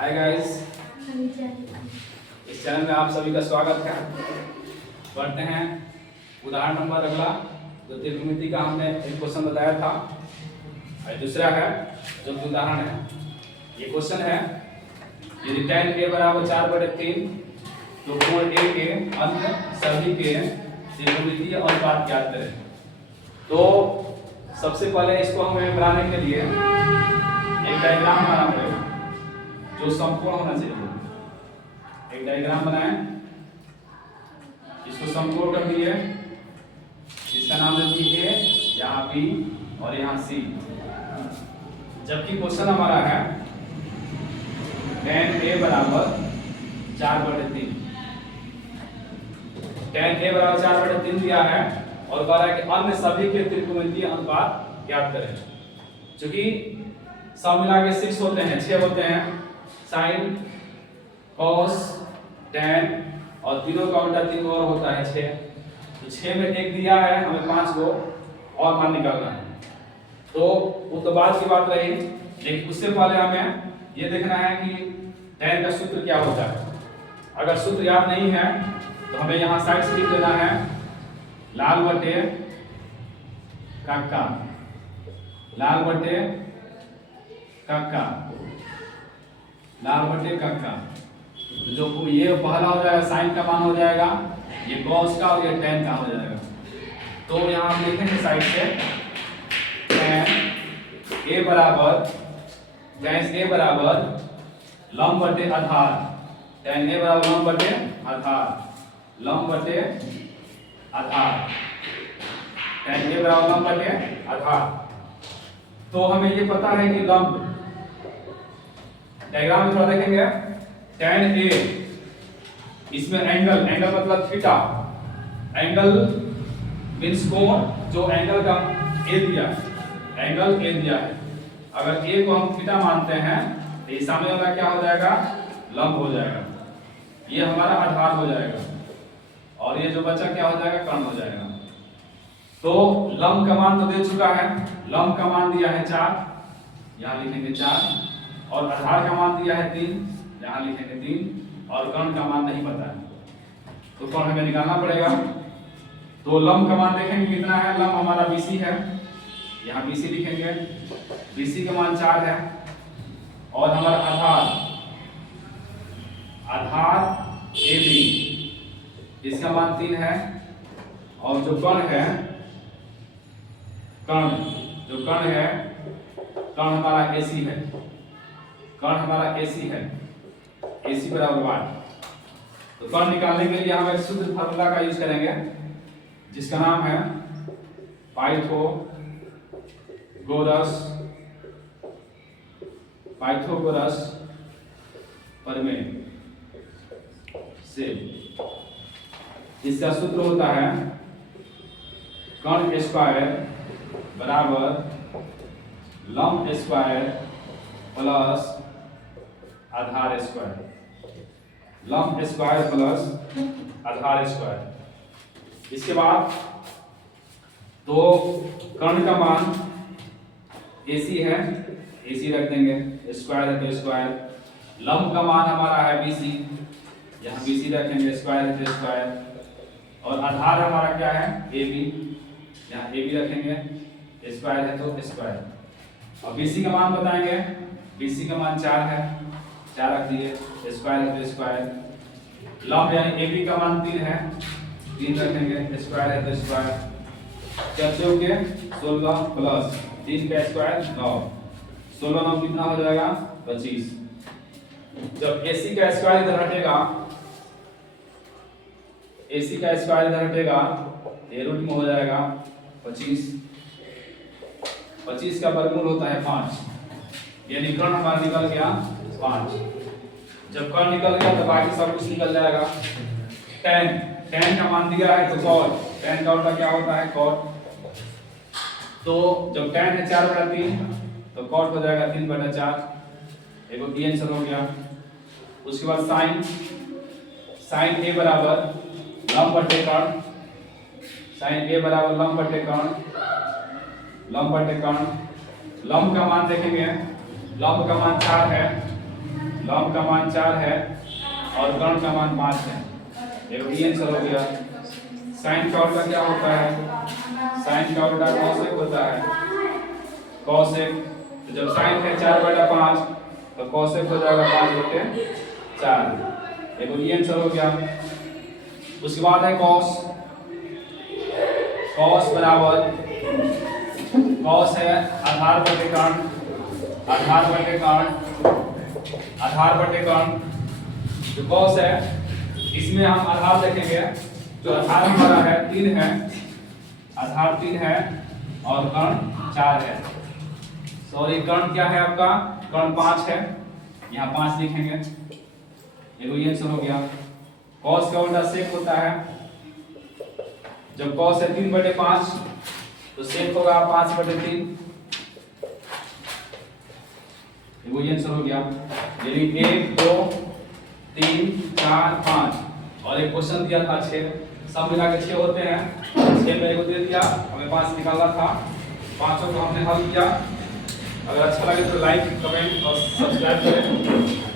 Hi guys, इस channel में आप सभी का स्वागत है। बढ़ते हैं उदाहरण नंबर अगला। जो त्रिकोणमिति का हमने एक क्वेश्चन बताया था और दूसरा है जो कि उदाहरण है। ये क्वेश्चन है यदि tan a बराबर 4/3 तो कोण a के अन्य सभी के त्रिकोणमितीय अनुपात ज्ञात करें। तो सबसे पहले इसको हमें बनाने के लिए एक डायग्राम बनाना पड़ेगा जो समकोण होना चाहिए। एक डायग्राम बनाएं, इसको समकोण कर दिए, इसका नाम दे दीजिए यहाँ B और यहाँ C। जबकि क्वेश्चन हमारा है tan a बराबर 4/3। tan a बराबर 4/3 दिया है और कह रहा है कि अन्य सभी के त्रिकोणमितीय अनुपात ज्ञात करें। चूंकि सब मिला के 6 होते हैं, 6 होते हैं, साइन, कॉस, tan और तीनों का उल्टा 3 और होता है 6। तो 6 में 1 दिया है, हमें 5 को और मान निकालना है। तो वो तो बाद की बात रही, लेकिन उससे पहले हमें ये देखना है कि tan का सूत्र क्या होता है। अगर सूत्र याद नहीं है तो हमें यहाँ साइड से लिख देना है लाल बटे काका, लाल बटे काका, लाल बटे काका। तो जो ये पहला हो जाएगा साइन का मान हो जाएगा, ये कॉस का और ये tan का हो जाएगा। तो यहाँ हम लिखेंगे साइड से tan a बराबर लंब बटे आधार, tan a बराबर लंब बटे आधार, लंब बटे आधार, tan a बराबर लंब बटे आधार। तो हमें ये पता है कि लंब, डायग्राम में थोड़ा देखेंगे, tan a इसमें एंगल, एंगल मतलब थीटा, एंगल मींस कोण, जो एंगल का a दिया है, एंगल a दिया है। अगर a को हम थीटा मानते हैं तो ये सामने वाला क्या हो जाएगा, लंब हो जाएगा, ये हमारा आधार हो जाएगा और ये जो बचा क्या हो जाएगा, कर्ण हो जाएगा। तो लंब का मान तो दे चुका है, लंब का मान दिया है 4, यहाँ लिखेंगे 4, और आधार का मान दिया है 3, यहाँ लिखेंगे 3, और कर्ण का मान नहीं पता है तो कर्ण हमें निकालना पड़ेगा। तो लंब का मान देखेंगे कितना है, लंब हमारा BC है, यहाँ BC लिखेंगे, BC का मान 4 है, और हमारा आधार, आधार AB इसका मान 3 है, और जो कर्ण है, कर्ण, जो कर्ण है, कर्ण हमारा AC है, कर्ण हमारा AC है, AC बराबर 8। तो कर्ण निकालने के लिए हम एक सूत्र फार्मूला का यूज करेंगे जिसका नाम है पाइथागोरस प्रमेय से। इसका सूत्र होता है कर्ण स्क्वायर बराबर लंब स्क्वायर प्लस आधार स्क्वायर, लंब स्क्वायर प्लस आधार स्क्वायर। इसके बाद तो कर्ण का मान AC है, AC रख देंगे, स्क्वायर है तो स्क्वायर, लंब का मान हमारा है BC, यहाँ BC रखेंगे, स्क्वायर है तो स्क्वायर, और आधार हमारा क्या है AB, यहाँ AB रखेंगे, स्क्वायर है तो स्क्वायर, और BC का मान बताएंगे, BC का मान 4 है, 4 रख दिए, स्क्वायर है तो स्क्वायर, लंब यानी AB का मान 3 है, 3 रखेंगे, स्क्वायर है तो स्क्वायर, 4 के 16 प्लस 3 का स्क्वायर 9, 16 9 कितना हो जाएगा 25। जब AC का स्क्वायर इधर हटेगा, AC का स्क्वायर इधर हटेगा, ये रूट में हो जाएगा 25, 25 का वर्गमूल होता है 5, यानी कर्ण हमारा निकल गया 5। जब कर्ण निकल गया तो बाकी सब कुछ निकल जाएगा। tan का मान दिया है तो cot, tan का उल्टा क्या होता है cot। तो जब tan है 4/3 तो cot हो जाएगा 3/4, एक और आंसर हो गया। उसके बाद sin a बराबर लंब बटे कर्ण, sin a बराबर लंब बटे कर्ण, लंब बटे कर्ण, लंब का मान देखेंगे, लंब का मान 4 है, लॉम का मान 4 है और कर्ण का मान 5 है। ये आंसर हो गया। साइन का उल्टा क्या होता है? साइन का उल्टा कॉसेक होता है। कॉसेक, तो जब साइन है 4/5 तो कॉसेक हो जाएगा 5/4। ये आंसर हो गया। उसके बाद है कॉस। कॉस बराबर, कॉस है आधार बटे कर्ण, आधार बटे कर्ण, आधार बटे कर्ण। जो कॉस है इसमें हम आधार देखेंगे, जो आधार हमारा है 3 है, आधार 3 है और कर्ण 4 है। सॉरी, कर्ण क्या है आपका? कर्ण 5 है, यहाँ 5 लिखेंगे। ये आंसर हो गया। कॉस का उल्टा सेक होता है। जब कॉस है 3/5 तो सेक होगा 5/3। ये आंसर हो गया। यानी 1 2 3 4 5 और एक क्वेश्चन दिया था 6, सब मिला के 6 होते हैं। 6 मेरे को दे दिया, हमें 5 निकालना था, पांचों को हमने हल किया। अगर अच्छा लगे तो लाइक, कमेंट और सब्सक्राइब करें।